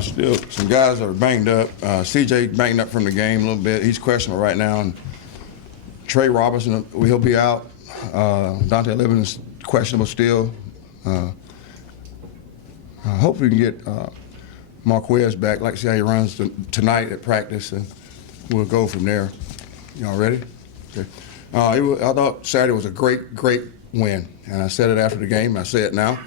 Still, some guys are banged up. CJ banged up from the game a little bit. He's questionable right now. And Trey Robertson, he'll be out. Dante Living is questionable still. Hopefully we can get Marquez back. Like to see how he runs tonight at practice, and we'll go from there. Y'all ready? Okay. I thought Saturday was a great win, and I said it after the game. I say it now.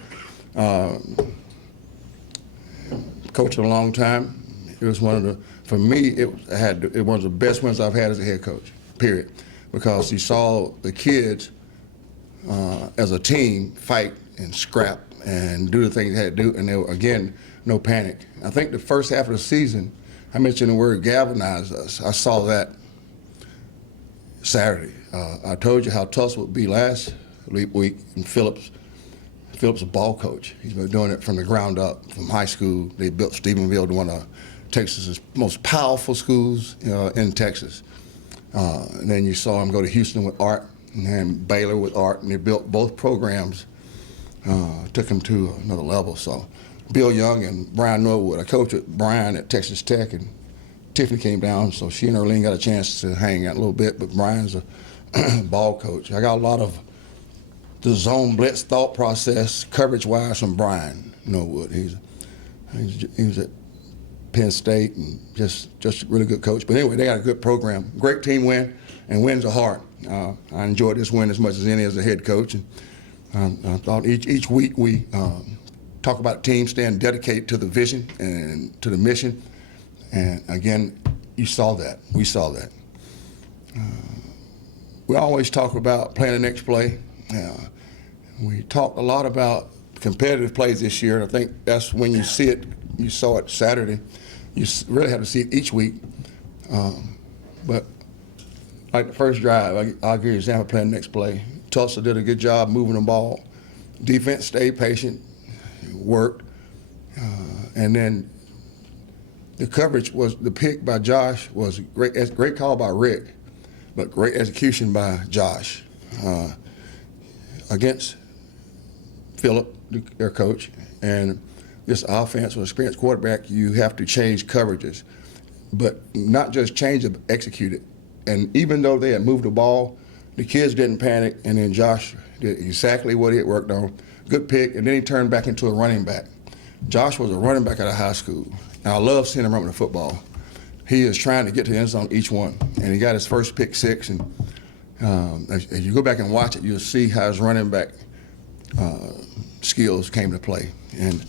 Coaching a long time. It was one of the, for me, it was one of the best wins I've had as a head coach, period. Because you saw the kids as a team fight and scrap and do the things they had to do, and there were, again, no panic. I think the first half of the season, I mentioned the word galvanize us. I saw that Saturday. I told you how Tulsa would be last week, and Phillips a ball coach. He's been doing it from the ground up, from high school. They built Stephenville to one of Texas's most powerful schools in Texas. And then you saw him go to Houston with Art, and then Baylor with Art, and they built both programs, took him to another level. So Bill Young and Brian Norwood, I coached with Brian at Texas Tech, and Tiffany came down, so she and Erlene got a chance to hang out a little bit, but Brian's a ball coach. I got a lot of the zone blitz thought process, coverage-wise, from Brian Norwood. He was at Penn State and just a really good coach. But anyway, they got a good program. Great team win, and wins are hard. I enjoyed this win as much as any as a head coach. And I thought each week we talk about the team staying dedicated to the vision and to the mission. And again, you saw that. We saw that. We always talk about playing the next play. We talked a lot about competitive plays this year, and I think that's when you see it. You saw it Saturday. You really have to see it each week. But like the first drive, I'll give you an example of playing the next play. Tulsa did a good job moving the ball. Defense stayed patient, worked, and then the coverage was, the pick by Josh was great call by Rick, but great execution by Josh against Phillip, their coach. And this offense with an experienced quarterback, you have to change coverages, but not just change it, but execute it. And even though they had moved the ball, the kids didn't panic, and then Josh did exactly what he had worked on. Good pick, and then he turned back into a running back. Josh was a running back out of high school. Now, I love seeing him run with the football. He is trying to get to the end zone each one, and he got his first pick six. And as you go back and watch it, you'll see how his running back skills came to play. And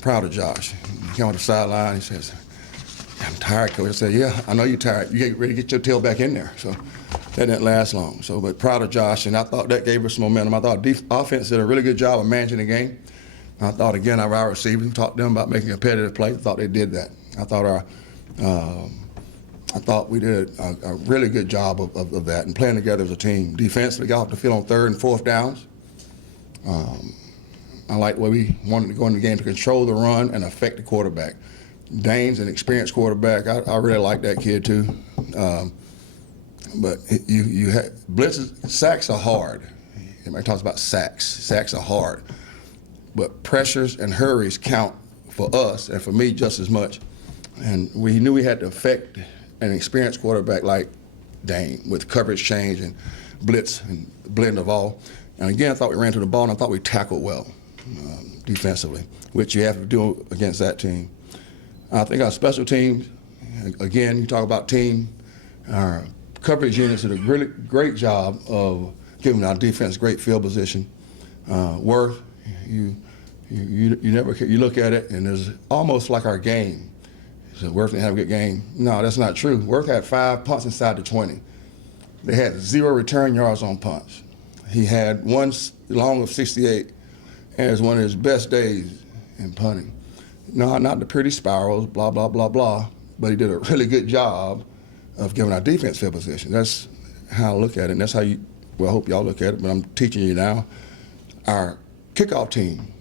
proud of Josh. He came on the sideline. He says, "I'm tired, coach." I said, "Yeah, I know you're tired. You get ready to get your tail back in there." So that didn't last long. So, but proud of Josh, and I thought that gave us some momentum. I thought offense did a really good job of managing the game. I thought, again, our receivers, talked to them about making a competitive play. I thought they did that. I thought we did a really good job of that and playing together as a team. Defensively, got off the field on 3rd and 4th downs. I like the way we wanted to go in the game to control the run and affect the quarterback. Dane's an experienced quarterback. I really like that kid too. But you have blitzes, sacks are hard. Everybody talks about sacks. Sacks are hard. But pressures and hurries count for us and for me just as much. And we knew we had to affect an experienced quarterback like Dane with coverage change and blitz and blend of all. And again, I thought we ran to the ball, and I thought we tackled well defensively, which you have to do against that team. I think our special teams, again, you talk about team, our coverage units did a really great job of giving our defense great field position. Worth, you look at it, and it's almost like our game. So Worth didn't have a good game. No, that's not true. Worth had 5 punts inside the 20. They had 0 return yards on punts. He had one long of 68, and it was one of his best days in punting. No, not the pretty spirals, blah, blah, blah, blah, but he did a really good job of giving our defense field position. That's how I look at it, and that's how I hope y'all look at it, but I'm teaching you now. Our kickoff team,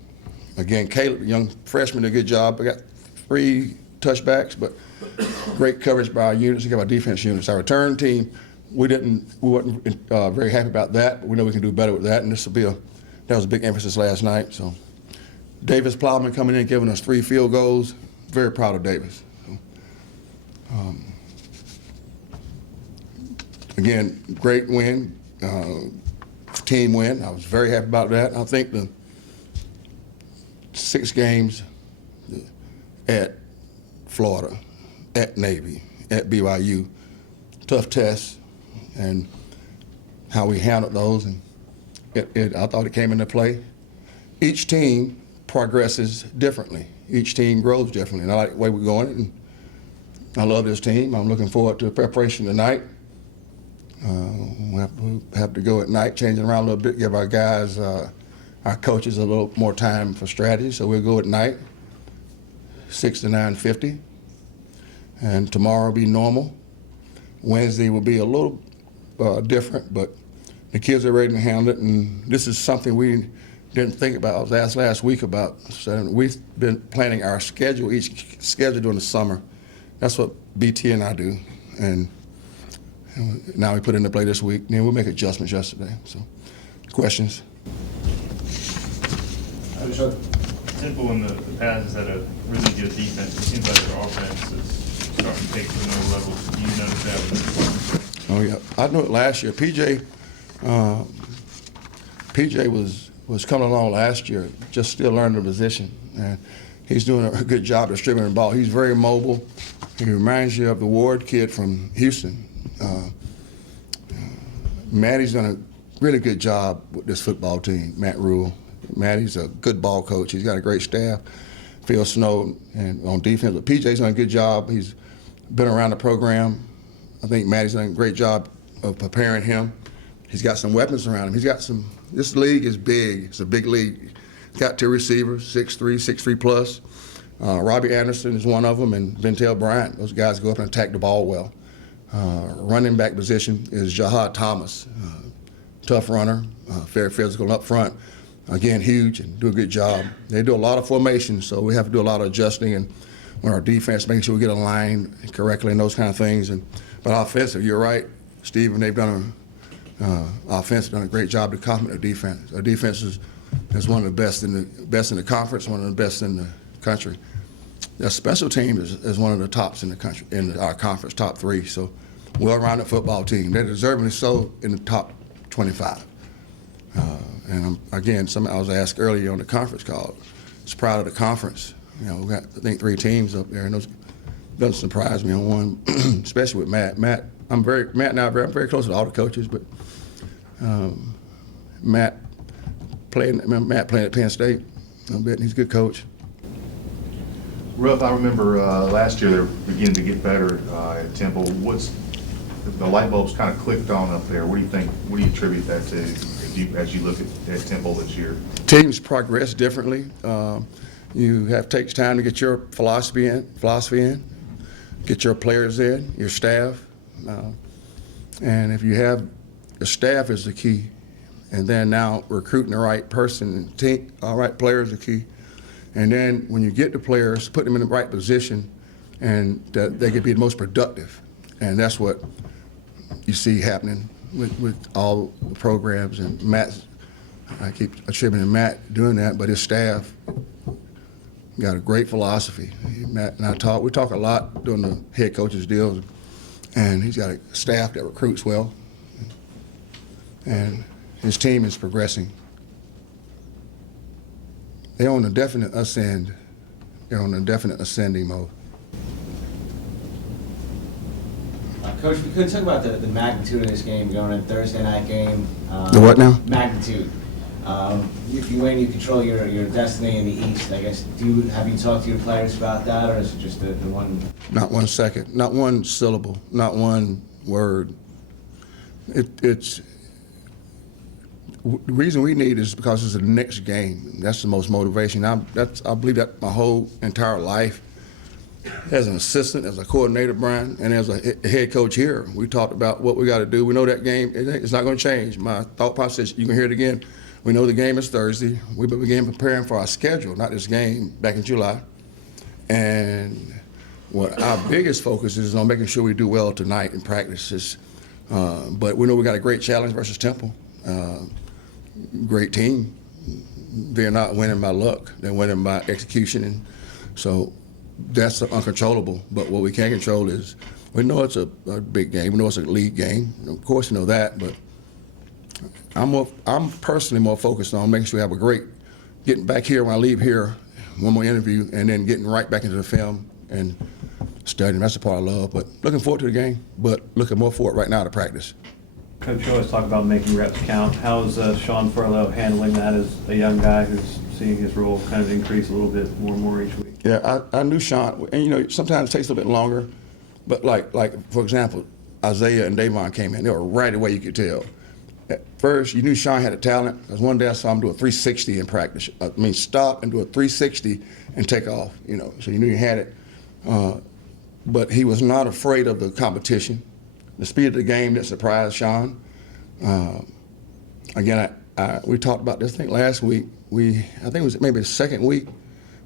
again, Caleb, the young freshman, did a good job. We got 3 touchbacks, but great coverage by our units. We got our defense units. Our return team, we wasn't very happy about that, but we know we can do better with that, and that was a big emphasis last night. So Davis Plowman coming in, giving us 3 field goals, very proud of Davis. Again, great win, team win. I was very happy about that. I think the 6 games at Florida, at Navy, at BYU, tough tests, and how we handled those, and I thought it came into play. Each team progresses differently. Each team grows differently, and I like the way we're going. And I love this team. I'm looking forward to the preparation tonight. We have to go at night, changing around a little bit, give our guys, our coaches a little more time for strategy. So we'll go at night, 6 to 9:50, and tomorrow will be normal. Wednesday will be a little different, but the kids are ready to handle it, and this is something we didn't think about. I was asked last week about, so we've been planning our schedule, each schedule during the summer. That's what BT and I do, and now we put it into play this week. Then we'll make adjustments yesterday. So, questions? Temple in the past has had a really good defense. It seems like their offense is starting to take to another level. Do you notice that with Oh yeah, I know it last year. PJ was coming along last year, just still learning the position, and he's doing a good job distributing the ball. He's very mobile. He reminds you of the Ward kid from Houston. Matty's done a really good job with this football team, Matt Rule. Matty's a good ball coach. He's got a great staff. Phil Snow and on defense. But PJ's done a good job. He's been around the program. I think Matty's done a great job of preparing him. He's got some weapons around him. He's got some. This league is big. It's a big league. He's got 2 receivers, 6'3", 6'3 plus. Robbie Anderson is one of them, and Ventel Bryant. Those guys go up and attack the ball well. Running back position is Jahad Thomas, tough runner, very physical up front. Again, huge and do a good job. They do a lot of formation, so we have to do a lot of adjusting and when our defense, making sure we get aligned correctly and those kind of things. But offensive, you're right, Steve, they've done offense done a great job to complement our defense. Our defense is one of the best in the conference, one of the best in the country. The special team is one of the tops in the country, in our conference, top 3. So, well-rounded football team. They're deservingly so in the top 25. And again, I was asked earlier on the conference call. I was proud of the conference. You know, we got I think 3 teams up there, and those doesn't surprise me on one, especially with Matt. Matt and I I'm very close to all the coaches, but Matt playing at Penn State a bit. He's a good coach. Ruff, I remember last year they were beginning to get better at Temple. What's the light bulbs kind of clicked on up there? What do you think? What do you attribute that to as you look at Temple this year? Teams progress differently. Takes time to get your philosophy in, get your players in, your staff, and if you have the staff is the key, and then now recruiting the right person, right players are key. And then when you get the players, put them in the right position, and that they can be the most productive. And that's what you see happening with all the programs. And I keep attributing Matt doing that, but his staff got a great philosophy. Matt and we talk a lot during the head coaches deals, and he's got a staff that recruits well. And his team is progressing. They're on a definite ascend. They're on a definite ascending mode. Coach, we could talk about the magnitude of this game going into Thursday night game. The what now? Magnitude. If you win, you control your destiny in the East. I guess. Have you talked to your players about that, or is it just the one? Not one second. Not one syllable. Not one word. It's. The reason we need is because it's the next game. That's the most motivation. I believe that my whole entire life. As an assistant, as a coordinator, Brian, and as a head coach here, we talked about what we got to do. We know that game, it's not going to change. My thought process, you can hear it again. We know the game is Thursday. We began preparing for our schedule, not this game, back in July. And what our biggest focus is on making sure we do well tonight in practices. But we know we got a great challenge versus Temple. Great team. They're not winning by luck. They're winning by execution. And so that's uncontrollable. But what we can control is, we know it's a big game. We know it's a league game. Of course, we know that. But I'm personally more focused on making sure we have a great, getting back here when I leave here, one more interview, and then getting right back into the film and studying. That's the part I love. But looking forward to the game, but looking more forward right now to practice. Coach, you always talk about making reps count. How's Sean Furlow handling that as a young guy who's seeing his role kind of increase a little bit more and more each week? Yeah, I knew Sean, and you know, sometimes it takes a little bit longer, but like for example, Isaiah and Davon came in, they were right away, you could tell. At first, you knew Sean had a talent, because one day I saw him do a 360 in practice. I mean, stop and do a 360 and take off, you know, so you knew you had it. But he was not afraid of the competition. The speed of the game that surprised Sean. Again, we talked about this thing last week. I think it was maybe the second week,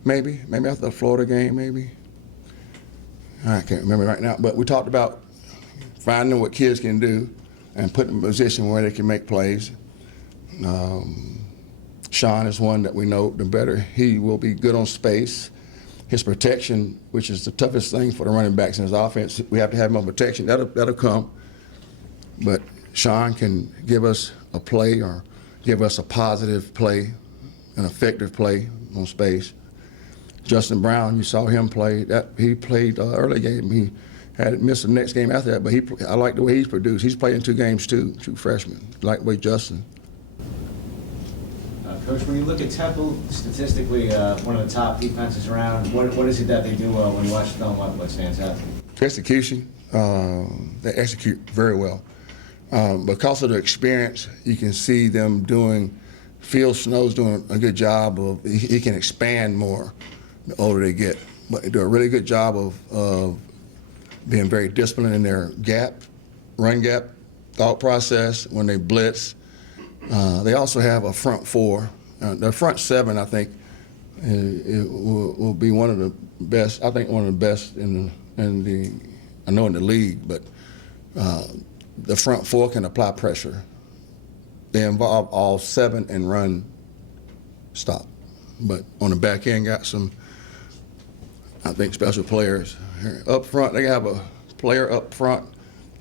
maybe after the Florida game, maybe. I can't remember right now, but we talked about finding what kids can do and putting them in a position where they can make plays. Sean is one that we know the better he will be good on space. His protection, which is the toughest thing for the running backs in his offense, we have to have him on protection. That'll come. But Sean can give us a play or give us a positive play, an effective play on space. Justin Brown, you saw him play. He played early game. He had missed the next game after that, but I like the way he's produced. He's played in 2 games too, 2 freshmen. Like the way Justin. Coach, when you look at Temple, statistically one of the top defenses around, what is it that they do when you watch film? What stands out? Execution. They execute very well. Because of the experience, you can see them doing, Phil Snow's doing a good job of, he can expand more the older they get. But they do a really good job of being very disciplined in their run gap thought process when they blitz. They also have a front 4. Their front 7, I think, it will be one of the best. I think one of the best in the league. But the front 4 can apply pressure. They involve all 7 and run stop. But on the back end, got some, I think, special players. Up front, they have a player up front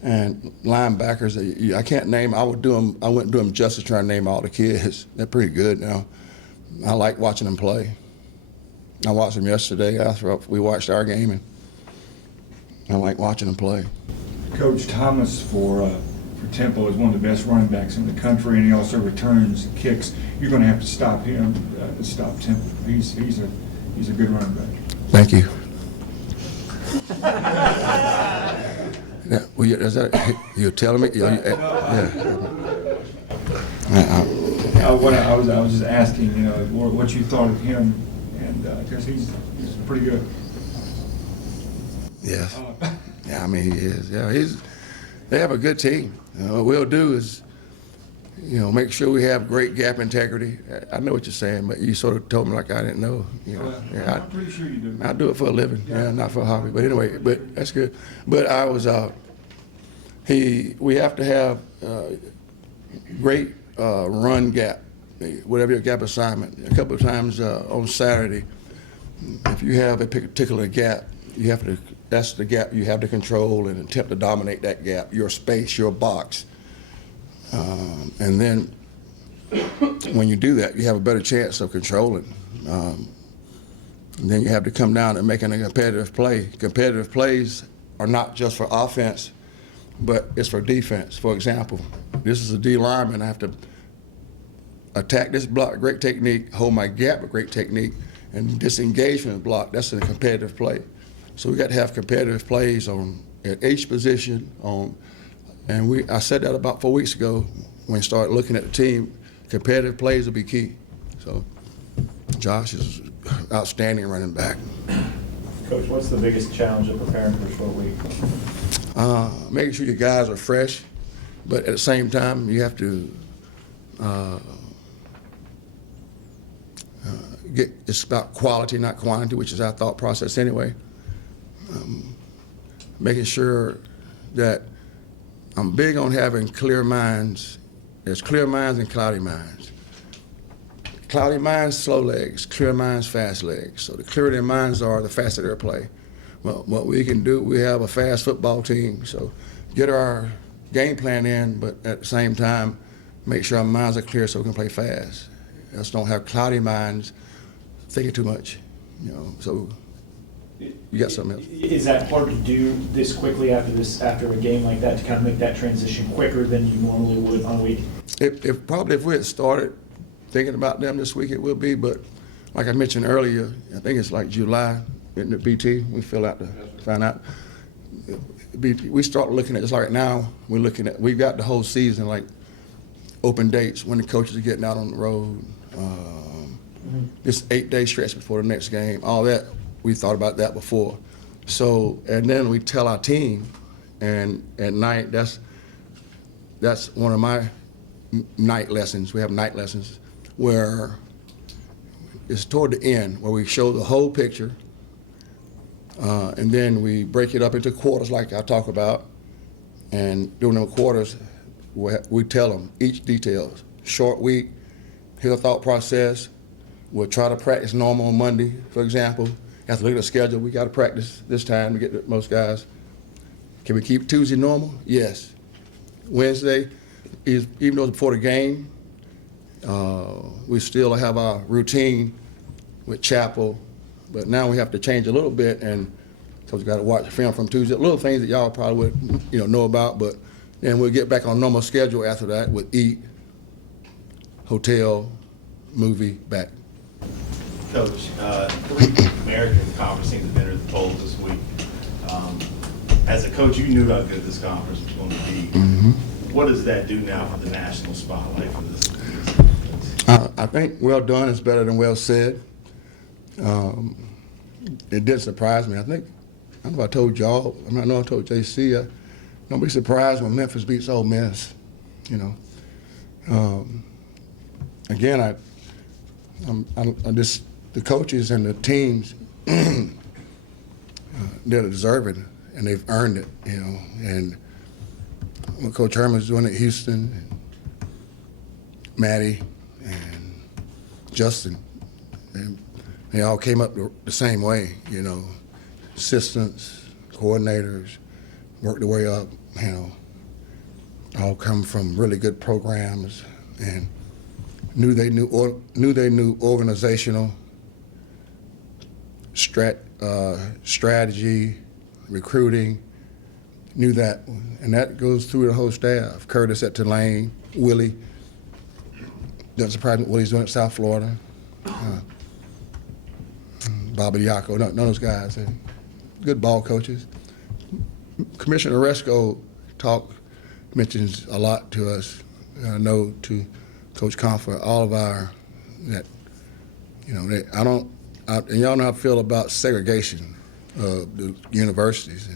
and linebackers. I can't name. I wouldn't do them justice trying to name all the kids. They're pretty good now. I like watching them play. I watched them yesterday after we watched our game, and I like watching them play. Coach Thomas for Temple is one of the best running backs in the country, and he also returns and kicks. You're going to have to stop him to stop Temple. He's a good running back. Thank you. Yeah, well, is that, you're telling me? I was just asking, you know, what you thought of him, and because he's pretty good. Yes. Yeah, I mean, he is. Yeah, they have a good team. What we'll do is, you know, make sure we have great gap integrity. I know what you're saying, but you sort of told me like I didn't know. You know, I'm pretty sure you do. I do it for a living, not for a hobby. But anyway, but that's good. But I was, we have to have great run gap, whatever your gap assignment. A couple of times on Saturday, if you have a particular gap, you have to. That's the gap you have to control and attempt to dominate that gap, your space, your box. And then when you do that, you have a better chance of controlling. And then you have to come down and making a competitive play. Competitive plays are not just for offense, but it's for defense. For example, this is a D lineman. I have to attack this block, great technique, hold my gap, a great technique, and disengage from the block. That's a competitive play. So we got to have competitive plays at each position. And I said that about 4 weeks ago when we started looking at the team. Competitive plays will be key. So Josh is outstanding running back. Coach, what's the biggest challenge of preparing for a short week? Making sure your guys are fresh, but at the same time, you have to it's about quality, not quantity, which is our thought process anyway. Making sure that I'm big on having clear minds. There's clear minds and cloudy minds. cloudy minds, slow legs. Clear minds, fast legs. So the clearer their minds are, the faster they'll play. Well, what we can do, we have a fast football team, so get our game plan in, but at the same time, make sure our minds are clear so we can play fast. Just don't have cloudy minds thinking too much, so you got something else. Is that hard to do this quickly after a game like that, to kind of make that transition quicker than you normally would on a week? If we had started thinking about them this week, it would be, but like I mentioned earlier, I think it's like July in the BT, we fill out to find out. We start looking at, just like now, we've got the whole season, like open dates, when the coaches are getting out on the road, this 8-day stretch before the next game, all that, we thought about that before. So, and then we tell our team, and at night, that's one of my night lessons. We have night lessons where it's toward the end, where we show the whole picture, and then we break it up into quarters like I talk about, and during them quarters, we tell them each detail. Short week, here's a thought process. We'll try to practice normal on Monday, for example. You have to look at the schedule. We got to practice this time to get the most guys. Can we keep Tuesday normal? Yes. Wednesday, even though it's before the game, we still have our routine with chapel, but now we have to change a little bit, and so we got to watch the film from Tuesday. Little things that y'all probably would know about, but then we'll get back on normal schedule after that with eat, hotel, movie, back. Coach, 3 American Conference teams have entered the polls this week. As a coach, you knew how good this conference was going to be. Mm-hmm. What does that do now for the national spotlight for this conference? I think well done is better than well said. It did surprise me. I don't know if I told y'all, I know I told JC, don't be surprised when Memphis beats Ole Miss, Again, the coaches and the teams, they're deserving, and they've earned it, and when Coach Herman's doing it, Houston, and Matty, and Justin, and they all came up the same way, assistants, coordinators, worked their way up, all come from really good programs, and knew they knew organizational strategy, recruiting, knew that, and that goes through the whole staff. Curtis at Tulane, Willie, doesn't surprise me what he's doing at South Florida, Bobby Yako, none of those guys, they're good ball coaches. Commissioner Resco mentions a lot to us, I know to Coach Comfort, all of our, and y'all know how I feel about segregation of the universities,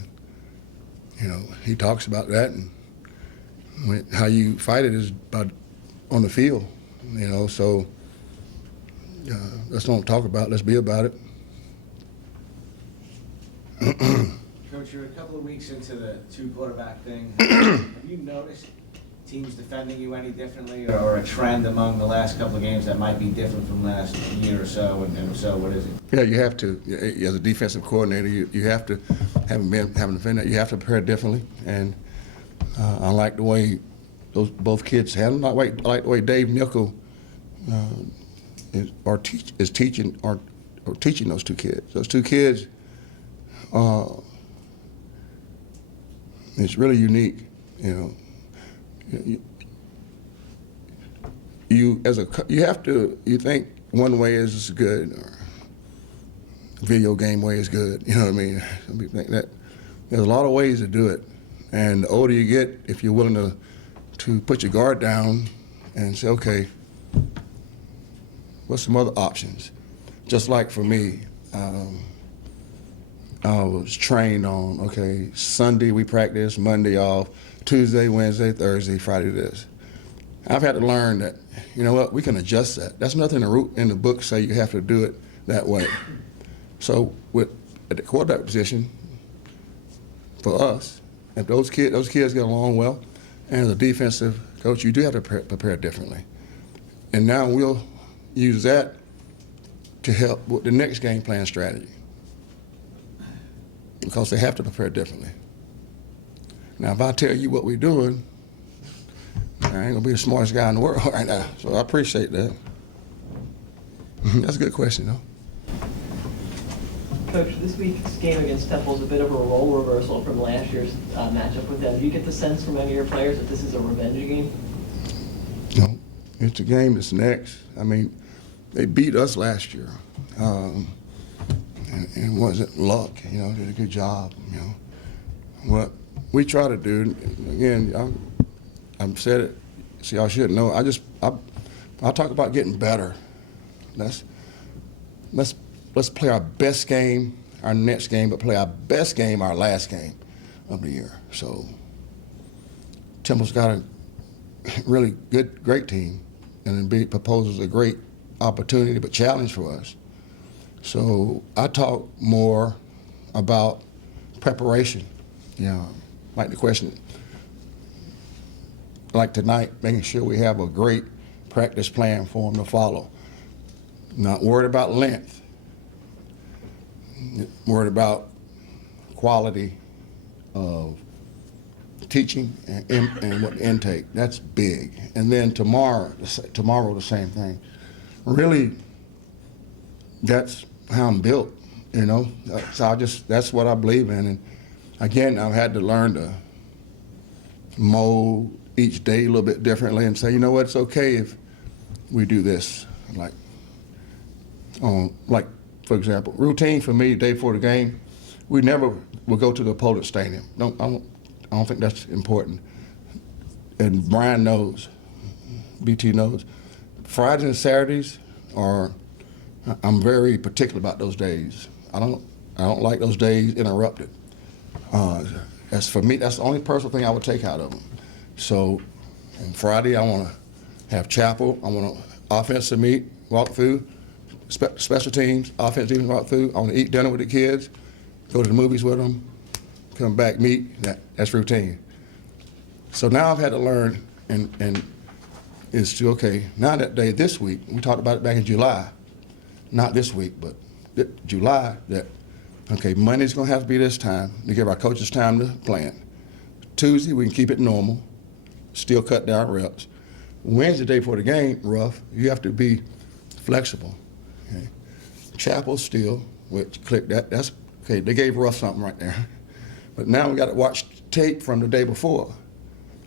and he talks about that, and how you fight it is on the field, so let's don't talk about it, let's be about it. Coach, you're a couple of weeks into the 2-quarterback thing. Have you noticed teams defending you any differently, or a trend among the last couple of games that might be different from last year or so, and if so, what is it? Yeah, you have to. As a defensive coordinator, you have to, having defended, you have to prepare differently. And I like the way both kids handle them. I like the way Dave Nickel is teaching those two kids. Those two kids, it's really unique, You think one way is good, or video game way is good. You know what I mean? Some people think that. There's a lot of ways to do it, and the older you get, if you're willing to put your guard down and say, okay, what's some other options? Just like for me, I was trained on, okay, Sunday we practice, Monday off, Tuesday, Wednesday, Thursday, Friday this. I've had to learn that, we can adjust that. That's nothing in the book say you have to do it that way. So at the quarterback position, for us, if those kids get along well, and as a defensive coach, you do have to prepare differently. And now we'll use that to help with the next game plan strategy, because they have to prepare differently. Now, if I tell you what we're doing, I ain't gonna be the smartest guy in the world right now, so I appreciate that. That's a good question, though. Coach, this week's game against Temple is a bit of a role reversal from last year's matchup with them. Do you get the sense from any of your players that this is a revenge game? No, it's a game that's next. I mean, they beat us last year, and it wasn't luck. You know, did a good job. You know, what we try to do, again, I've said it. See, I should know. I talk about getting better. Let's play our best game, our next game, but play our best game, our last game of the year. So Temple's got a really great team, and it proposes a great opportunity, but challenge for us. So I talk more about preparation. You know, like the question, like tonight, making sure we have a great practice plan for them to follow. Not worried about length. Worried about quality of teaching and what intake. That's big. And then tomorrow the same thing. Really, that's how I'm built. You know, so that's what I believe in. And again, I've had to learn to mold each day a little bit differently and say, you know what, it's okay if we do this. Like, for example, routine for me, the day before the game, we never will go to the opponent's stadium. I don't think that's important. And Brian knows, BT knows. Fridays and Saturdays I'm very particular about those days. I don't like those days interrupted. As for me, that's the only personal thing I would take out of them. So on Friday, I want to have chapel. I want to offensive meet, walk through, special teams, offensive teams, walk through. I want to eat dinner with the kids, go to the movies with them, come back, meet. That's routine. So now I've had to learn, and it's still okay. Now that day, this week, we talked about it back in July, not this week, but July, that, okay, Monday's going to have to be this time to give our coaches time to plan. Tuesday, we can keep it normal, still cut down reps. Wednesday, day before the game, rough, you have to be flexible. Okay? Chapel still, which click that's okay, they gave Ruff something right there. But now we got to watch tape from the day before,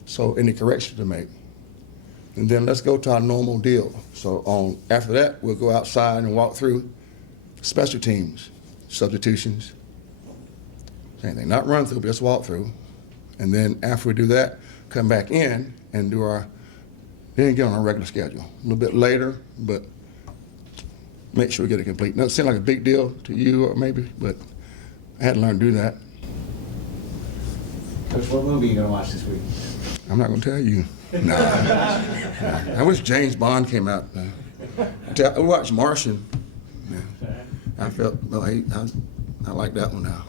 so any corrections to make. And then let's go to our normal deal. So after that, we'll go outside and walk through special teams, substitutions, same thing. Not run through, but just walk through. And then after we do that, come back in and then get on our regular schedule. A little bit later, but make sure we get it complete. Doesn't seem like a big deal to you or maybe, but I had to learn to do that. Coach, what movie are you going to watch this week? I'm not going to tell you. No. I wish James Bond came out. I watched Martian. Yeah. I felt, I like that one now.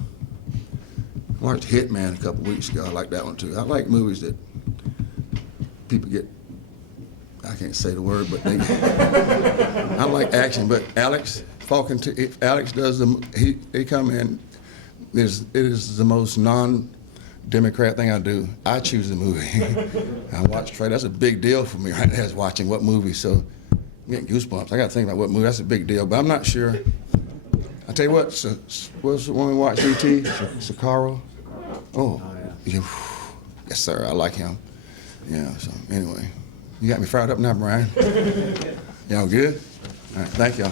I watched Hitman a couple weeks ago. I like that one too. I like movies that people get, I can't say the word, but I like action. But Alex Falcon, if Alex does he come in, it is the most non-democrat thing I do. I choose the movie. I watch Trey. That's a big deal for me right now, is watching what movie. So I'm getting goosebumps. I got to think about what movie. That's a big deal, but I'm not sure. I tell you what, what's the one we watched, DT? Sakaro? Oh, yeah. Yes, sir. I like him. Yeah, so anyway. You got me fired up now, Brian. Y'all good? All right, thank y'all.